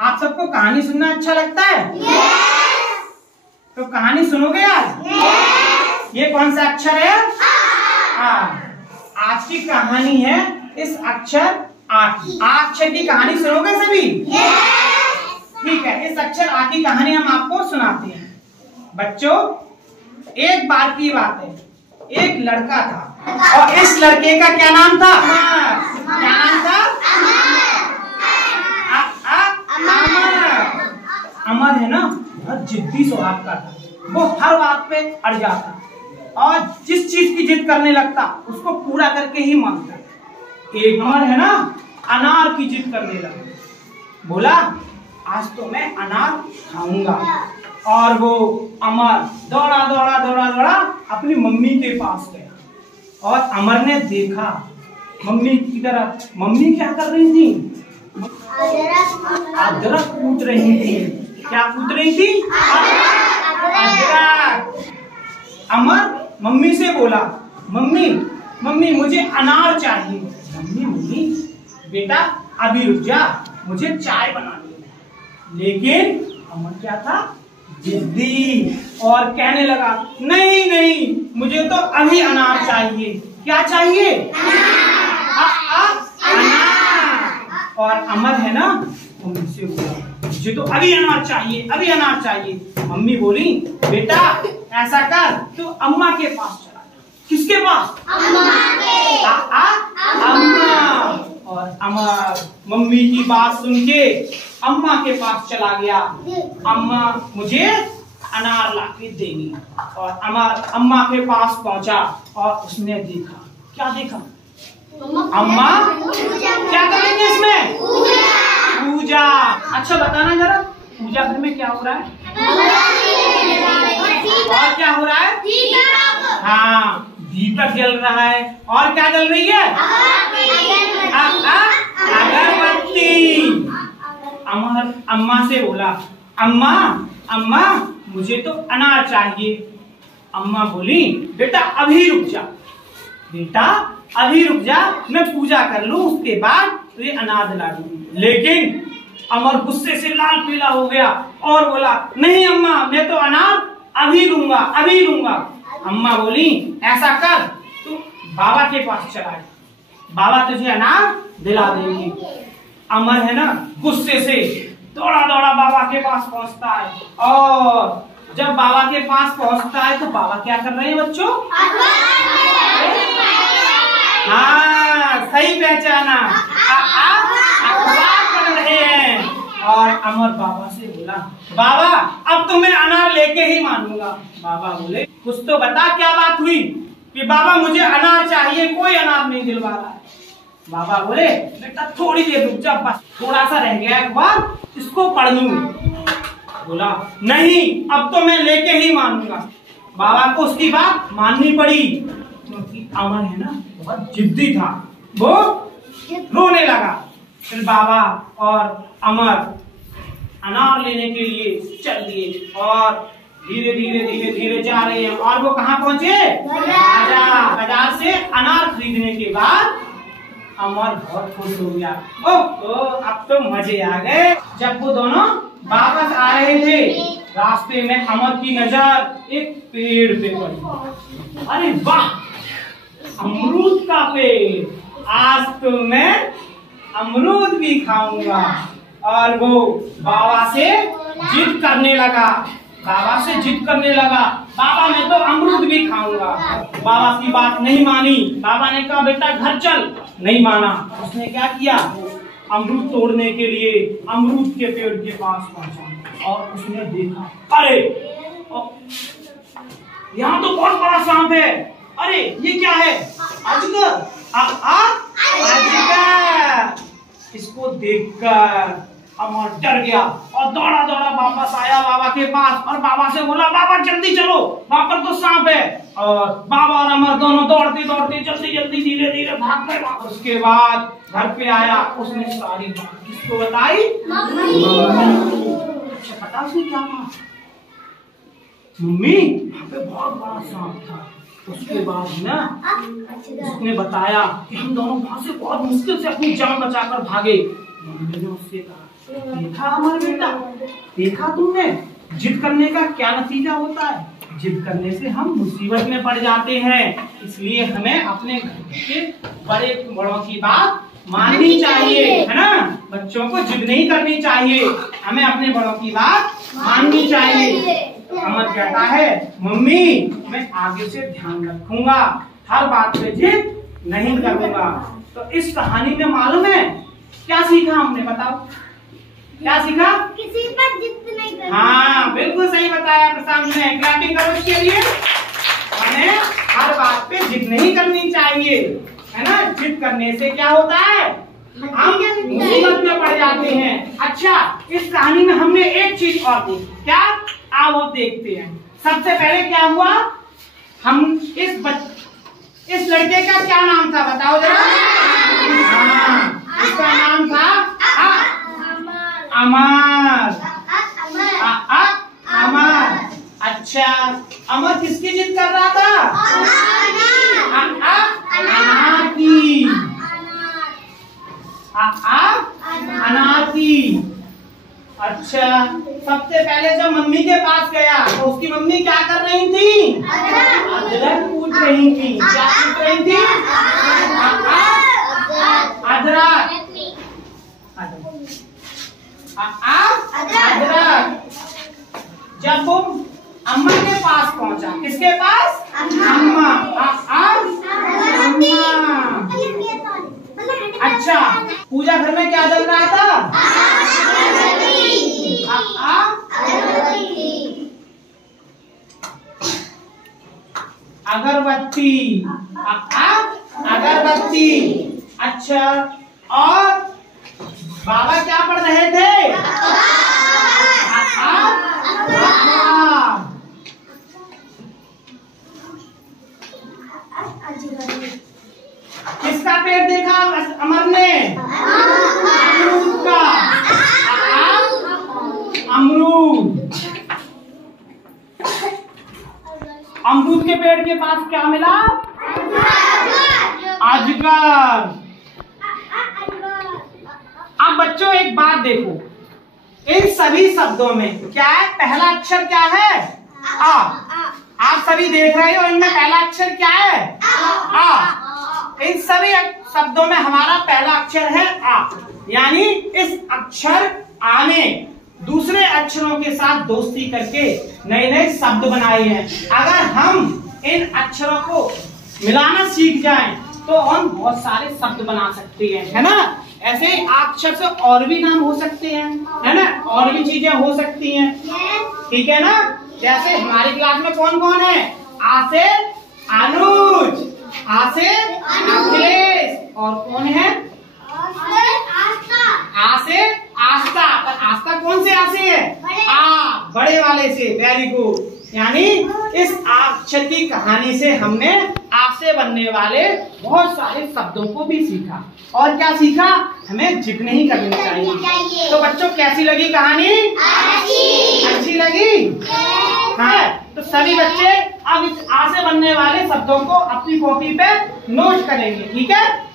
आप सबको कहानी सुनना अच्छा लगता है? तो कहानी सुनोगे आज? ये कौन सा अक्षर है? आज की कहानी है इस अक्षर आ की। आ अक्षर की कहानी सुनोगे सभी? ठीक है, इस अक्षर आ की कहानी हम आपको सुनाते हैं। बच्चों, एक बार की बात है, एक लड़का था और इस लड़के का क्या नाम था? क्या नाम था? अमर है ना, बहुत जिद्दी स्वभाव का था। वो हर बात पे अड़ जाता और जिस चीज की जिद करने लगता उसको पूरा करके ही मानता। एक अमर है ना, अनार की जिद करने लगा। बोला आज तो मैं अनार खाऊंगा। और वो अमर दौड़ा दौड़ा दौड़ा दौड़ा अपनी मम्मी के पास गया और अमर ने देखा मम्मी की तरफ। मम्मी क्या कर रही थी? अदरक कूट रही थी। क्या कूट रही थी? अदरक। अमर मम्मी से बोला, मम्मी मम्मी मुझे अनार चाहिए। मम्मी बेटा अभी रुक जा, मुझे चाय बनानी है। लेकिन अमर क्या था? जिद्दी। और कहने लगा नहीं नहीं, मुझे तो अभी अनार चाहिए। क्या चाहिए? अनार। और अमर है ना, मम्मी से बोला मुझे तो अभी अनार चाहिए, अभी अनार चाहिए। मम्मी बोली बेटा ऐसा कर, तू अम्मा के पास चला जा। किसके पास? अम्मा के। अम्मा। और अमर मम्मी की बात सुन के अम्मा के पास चला गया। अम्मा मुझे अनार लाके देंगी। और अमर अम्मा के पास पहुंचा और उसने देखा। क्या देखा? अम्मा क्या करेंगे इसमें? पूजा। अच्छा बताना जरा, पूजा घर में क्या हो रहा है? और क्या हो रहा है? हाँ, दीपक जल रहा है। और क्या जल रही है? अगरबत्ती। अमर अम्मा से बोला अम्मा अम्मा मुझे तो अनार चाहिए। अम्मा बोली बेटा अभी रुक जा, बेटा अभी रुक जा, मैं पूजा कर लूं, उसके बाद तुझे अनार दिला दूंगी। लेकिन अमर गुस्से से लाल पीला हो गया और बोला नहीं अम्मा, मैं तो अनार अभी लूंगा, अभी लूंगा। अम्मा बोली ऐसा कर, तू बाबा के पास चला जा, बाबा तुझे अनार दिला देंगे। अमर है ना, गुस्से से दौड़ा दौड़ा बाबा के पास पहुंचता है। और जब बाबा के पास पहुंचता है तो बाबा क्या कर रहे हैं बच्चों? हाँ, सही पहचाना, अखबार पढ़ रहे हैं। और अमर बाबा से बोला बाबा अब तो मैं अनार लेके ही मानूंगा। बाबा बोले कुछ तो बता, क्या बात हुई कि बाबा मुझे अनार चाहिए, कोई अनार नहीं दिलवा रहा है। बाबा बोले बेटा थोड़ी देर रुक जा, बस थोड़ा सा रह गया, एक बार इसको पढ़ लूं। बोला नहीं अब तो मैं लेके ही मानूंगा। बाबा को उसकी बात माननी पड़ी क्योंकि अमर है ना बहुत जिद्दी था। वो रोने लगा। फिर बाबा और अमर अनार लेने के लिए चल दिए और धीरे धीरे धीरे धीरे जा रहे हैं। और वो कहाँ पहुंचे? बाजार से अनार खरीदने के बाद अमर बहुत खुश हो गया। ओह अब तो मजे आ गए। जब वो दोनों वापस आ रहे थे, रास्ते में अमर की नजर एक पेड़ पे पड़ी। अरे वाह, अमरूद का पेड़, आज तो मैं अमरूद भी खाऊंगा। और वो बाबा से जिद करने लगा, बाबा से जिद करने लगा, बाबा मैं तो अमरूद भी खाऊंगा। बाबा की बात नहीं मानी। बाबा ने कहा बेटा घर चल, नहीं माना। उसने क्या किया? अमरूद तोड़ने के लिए अमरूद के पेड़ के पास पहुंचा और उसने देखा अरे यहाँ तो बहुत बड़ा सांप है। अरे ये क्या है? अजगर। अजगर। इसको देखकर अमर डर गया और दौड़ा दौड़ा वापस आया बाबा के पास और बाबा से बोला बाबा जल्दी चलो, वहां पर तो सांप है। और बाबा और अमर दोनों दौड़ते दौड़ते जल्दी जल्दी धीरे धीरे भाग गए। उसके बाद घर पे आया, उसने सारी बात किसको बताई? अच्छा पता उसने क्या कहा? मम्मी यहाँ पे बहुत बड़ा सांप था। उसके बाद ना उसने बताया कि हम दोनों वहां से बहुत मुश्किल से अपनी जान बचाकर भागे। मम्मी ने उससे कहा देखा अमर बेटा, देखा तुमने जिद करने का क्या नतीजा होता है। जिद करने से हम मुसीबत में पड़ जाते हैं, इसलिए हमें अपने घर के बड़ों की बात माननी चाहिए, है ना। बच्चों को जिद नहीं करनी चाहिए, हमें अपने बड़ों की बात माननी चाहिए। अमर कहता है मम्मी मैं आगे से ध्यान रखूंगा, हर बात पे जिद नहीं करूंगा। तो इस कहानी में मालूम है क्या सीखा हमने, बताओ क्या सीखा। किसी पर जिद नहीं करनी। हाँ बिल्कुल सही बताया प्रशांत ने, क्लैपिंग करो इसके लिए। हमें हर बात पे जिद नहीं करनी चाहिए, है ना। जिद करने से क्या होता है, हम मुसीबत में पड़ जाते हैं। अच्छा इस कहानी में हमने एक चीज और देखी, क्या, आओ अब देखते हैं। सबसे पहले क्या हुआ, हम इस लड़के का क्या नाम था बताओ जरा। हाँ इसका नाम था अमर। अमर। अच्छा अमर किसकी जिद कर रहा था, अनार की। अनार की। अच्छा सबसे पहले जब मम्मी के पास गया तो उसकी मम्मी क्या कर रही थी, अदरक कूट रही थी। क्या कूट रही थी, अदरक। अदरक। जब वो अम्मा के पास पहुंचा, किसके पास, अम्मा। अच्छा पूजा घर में क्या चल रहा था, अगरबत्ती। अगरबत्ती। अच्छा और बाबा क्या पढ़ रहे थे, किसका पेड़ देखा अमर ने, अमरूद का। अमरूद। अमरूद के पेड़ के पास क्या मिला, अजगर। अब बच्चों एक बात देखो, इन सभी शब्दों में क्या है, पहला अक्षर क्या है, आ। आप सभी देख रहे हो इनमें पहला अक्षर क्या है, आ। इन सभी शब्दों में हमारा पहला अक्षर है आ, यानी इस अक्षर आ में दूसरे अक्षरों के साथ दोस्ती करके नए नए शब्द बनाए हैं। अगर हम इन अक्षरों को मिलाना सीख जाएं तो हम बहुत सारे शब्द बना सकते हैं, है ना। ऐसे अक्षर से और भी नाम हो सकते हैं, है ना, और भी चीजें हो सकती हैं, ठीक है ना। जैसे हमारी क्लास में कौन कौन है, आ से अनुज, आ से अखिलेश, और कौन है, आ से आस्था। पर आस्था कौन से आ से है, आ बड़े वाले से। Very good. यानी इस अक्षर की कहानी से हमने आ से बनने वाले बहुत सारे शब्दों को भी सीखा। और क्या सीखा, हमें जिद नहीं करनी चाहिए। तो बच्चों कैसी लगी कहानी, अच्छी लगी। हाँ तो सभी बच्चे अब इस आ से बनने वाले शब्दों को अपनी कॉपी पे नोट करेंगे, ठीक है।